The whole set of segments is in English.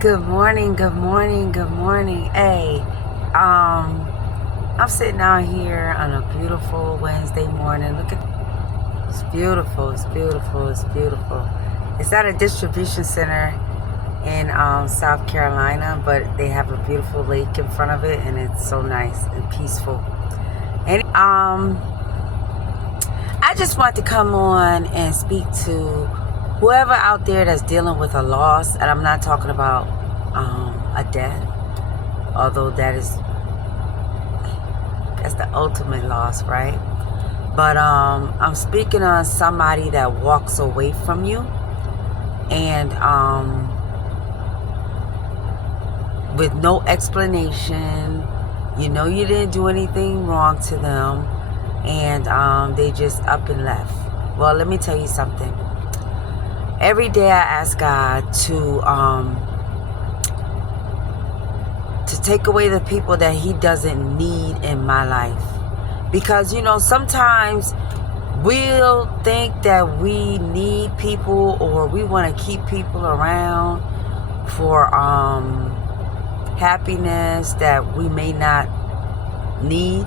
Good morning, good morning, good morning. Hey, I'm sitting out here on a beautiful Wednesday morning. Look at it's beautiful, it's beautiful, it's beautiful. It's at a distribution center in South Carolina, but they have a beautiful lake in front of it, and it's so nice and peaceful. And I just want to come on and speak to whoever out there that's dealing with a loss, and I'm not talking about a death, although that's the ultimate loss, right? But I'm speaking on somebody that walks away from you, and with no explanation. You didn't do anything wrong to them, and they just up and left. Well, let me tell you something. Every day I ask God to take away the people that He doesn't need in my life. Because, sometimes we'll think that we need people, or we want to keep people around for happiness that we may not need,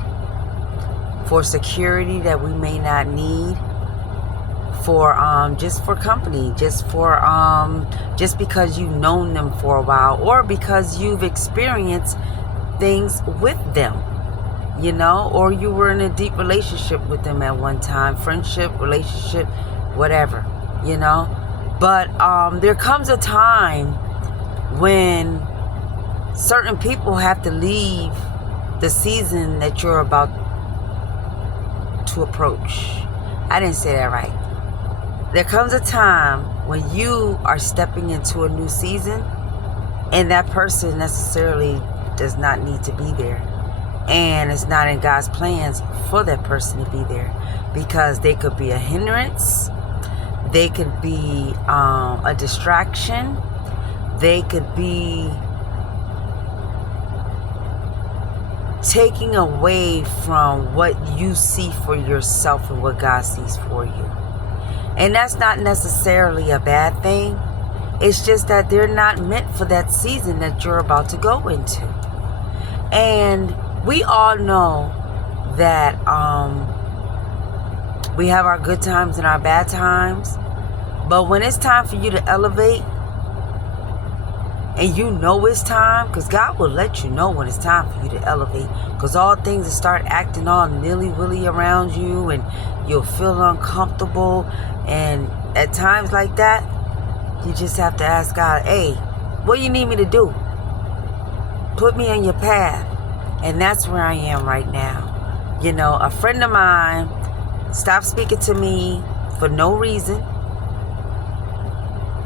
for security that we may not need, for just for company, just because you've known them for a while, or because you've experienced things with them, or you were in a deep relationship with them at one time, friendship, relationship, whatever, but there comes a time when certain people have to leave the season that you're about to approach. I didn't say that right. There comes a time when you are stepping into a new season, and that person necessarily does not need to be there. And it's not in God's plans for that person to be there, because they could be a hindrance. They could be a distraction. They could be taking away from what you see for yourself and what God sees for you. And that's not necessarily a bad thing. It's just that they're not meant for that season that you're about to go into. And we all know that we have our good times and our bad times. But when it's time for you to elevate, and it's time, because God will let you know when it's time for you to elevate, because all things will start acting all nilly-willy around you, and you'll feel uncomfortable. And at times like that, you just have to ask God, hey, what do you need me to do? Put me on your path. And that's where I am right now. A friend of mine stopped speaking to me for no reason.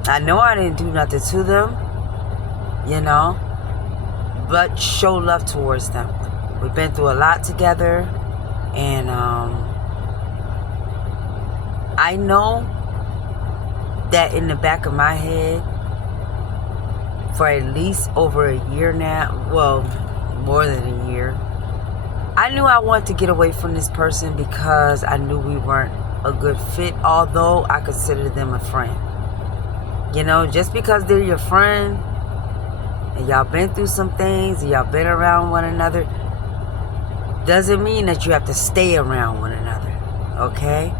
I know I didn't do nothing to them, but show love towards them. We've been through a lot together, and I know that in the back of my head, for at least over a year now, well, more than a year, I knew I wanted to get away from this person, because I knew we weren't a good fit, although I consider them a friend. Just because they're your friend, and y'all been through some things, and y'all been around one another, doesn't mean that you have to stay around one another, okay?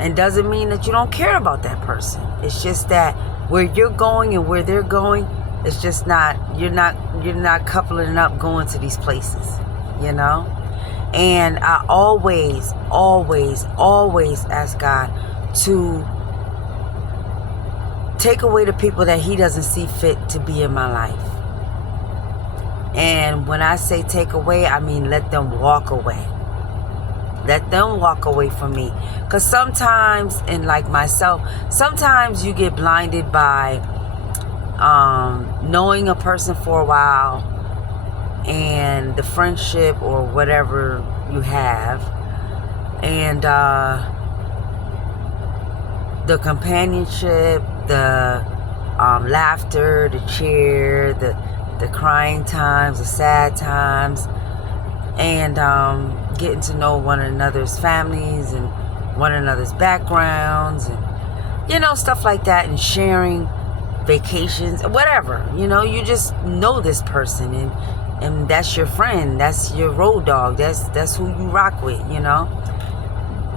And doesn't mean that you don't care about that person. It's just that where you're going and where they're going, it's just not, you're not coupling up going to these places, And I always, always, always ask God to take away the people that He doesn't see fit to be in my life. And when I say take away, I mean let them walk away. Let them walk away from me. Because sometimes, and like myself, sometimes you get blinded by knowing a person for a while, and the friendship or whatever you have, and the companionship, the laughter, the cheer, the crying times, the sad times, and getting to know one another's families and one another's backgrounds, and stuff like that, and sharing vacations, whatever. You just know this person, and that's your friend, that's your road dog, that's who you rock with,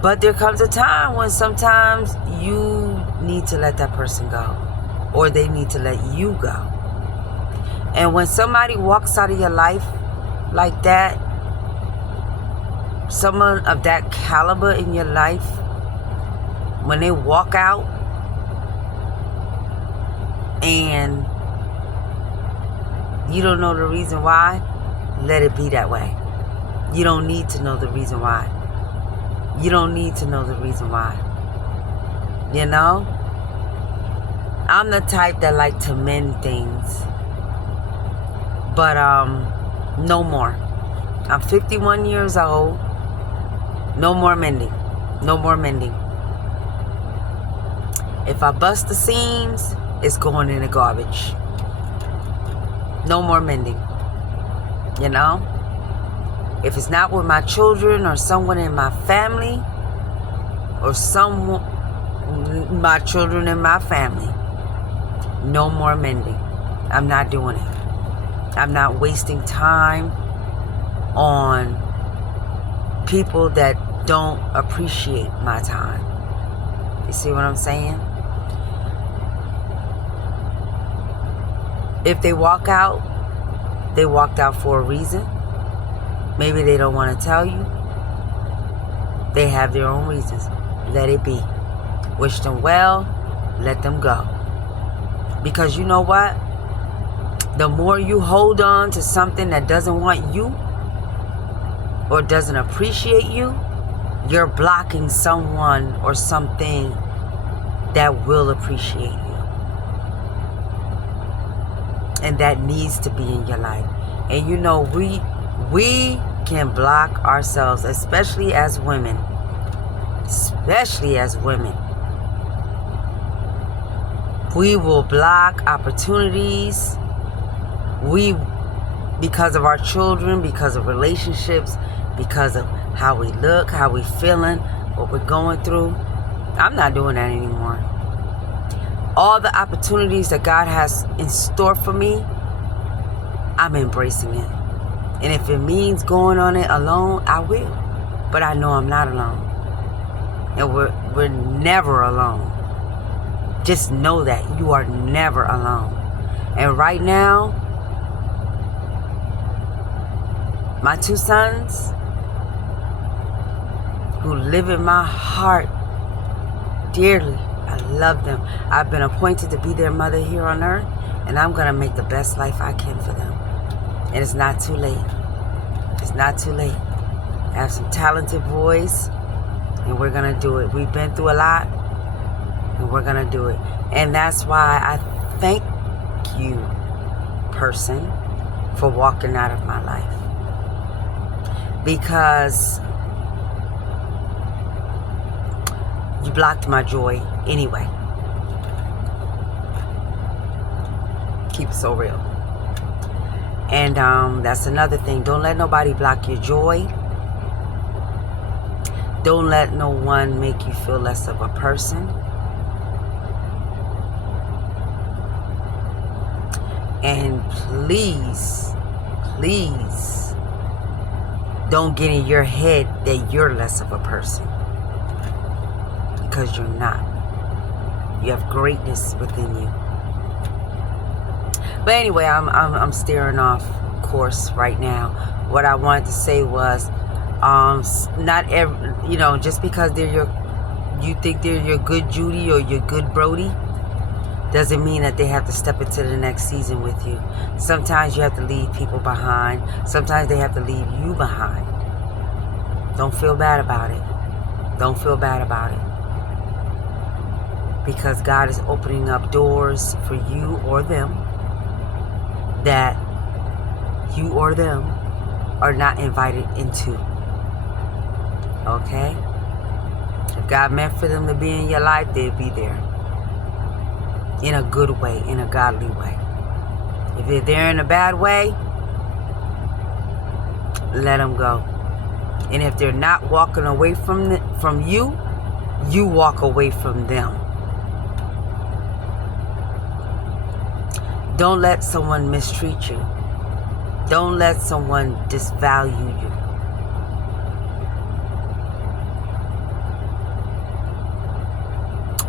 But there comes a time when sometimes you need to let that person go, or they need to let you go. And when somebody walks out of your life like that, someone of that caliber in your life, when they walk out and you don't know the reason why, let it be that way. You don't need to know the reason why. You don't need to know the reason why. I'm the type that like to mend things. But no more. I'm 51 years old. No more mending. No more mending. If I bust the seams, it's going in the garbage. No more mending. If it's not with my children or someone in my family, or my children in my family, no more mending. I'm not doing it. I'm not wasting time on people that don't appreciate my time. You see what I'm saying? If they walk out, they walked out for a reason. Maybe they don't want to tell you. They have their own reasons. Let it be. Wish them well. Let them go. Because you know what? The more you hold on to something that doesn't want you or doesn't appreciate you, you're blocking someone or something that will appreciate you. And that needs to be in your life. And we can block ourselves, especially as women. Especially as women. We will block opportunities. Because of our children, because of relationships, because of how we look, how we feeling, what we're going through. I'm not doing that anymore. All the opportunities that God has in store for me, I'm embracing it. And if it means going on it alone, I will. But I know I'm not alone. And we're never alone. Just know that you are never alone. And right now, my two sons, who live in my heart dearly, I love them. I've been appointed to be their mother here on earth, and I'm going to make the best life I can for them. And it's not too late. It's not too late. I have some talented boys, and we're going to do it. We've been through a lot, and we're going to do it. And that's why I thank you, person, for walking out of my life. Because you blocked my joy anyway. Keep it so real. And that's another thing. Don't let nobody block your joy. Don't let no one make you feel less of a person. And please, please, don't get in your head that you're less of a person. Because you're not. You have greatness within you. But anyway, I'm steering off course right now. What I wanted to say was, not every, just because you think they're your good Judy or your good Brody, doesn't mean that they have to step into the next season with you. Sometimes you have to leave people behind. Sometimes they have to leave you behind. Don't feel bad about it. Don't feel bad about it. Because God is opening up doors for you or them that you or them are not invited into. Okay? If God meant for them to be in your life, they'll be there. In a good way, in a godly way. If they're there in a bad way, let them go. And if they're not walking away from you, you walk away from them. Don't let someone mistreat you. Don't let someone disvalue you.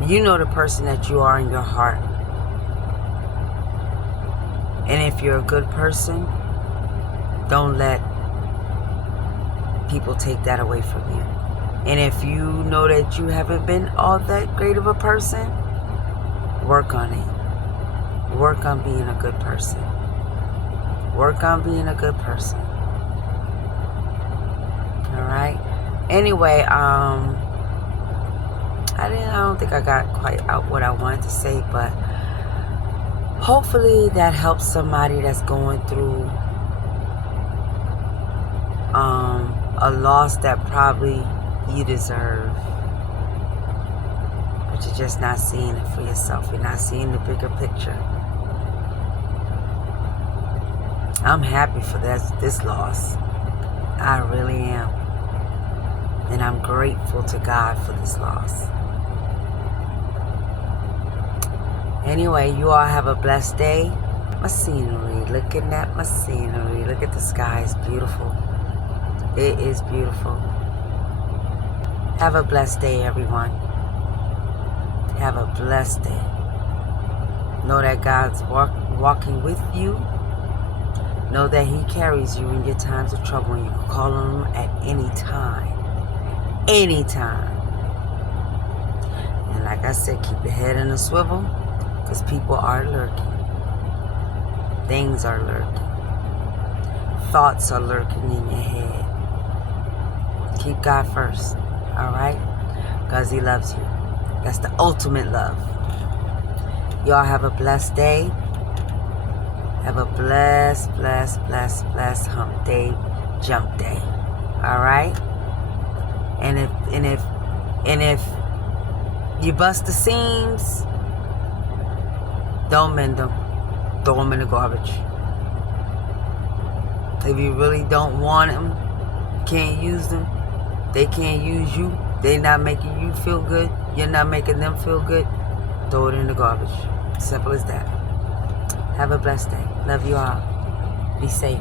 You know the person that you are in your heart. And if you're a good person, don't let people take that away from you. And if you know that you haven't been all that great of a person, work on it. Work on being a good person. Work on being a good person. Alright? Anyway, I don't think I got quite out what I wanted to say, but hopefully that helps somebody that's going through a loss that probably you deserve. But you're just not seeing it for yourself. You're not seeing the bigger picture. I'm happy for this loss. I really am. And I'm grateful to God for this loss. Anyway, you all have a blessed day. My scenery, looking at my scenery. Look at the sky, it's beautiful. It is beautiful. Have a blessed day, everyone. Have a blessed day. Know that God's walking with you. Know that He carries you in your times of trouble, and you can call on Him at any time. Anytime. And like I said, keep your head in a swivel, because people are lurking. Things are lurking. Thoughts are lurking in your head. Keep God first. Alright? Because He loves you. That's the ultimate love. Y'all have a blessed day. Have a blessed hump day, jump day. Alright? And if you bust the seams, don't mend them. Throw them in the garbage. If you really don't want them, can't use them, they can't use you, they're not making you feel good, you're not making them feel good, throw it in the garbage. Simple as that. Have a blessed day. Love you all. Be safe.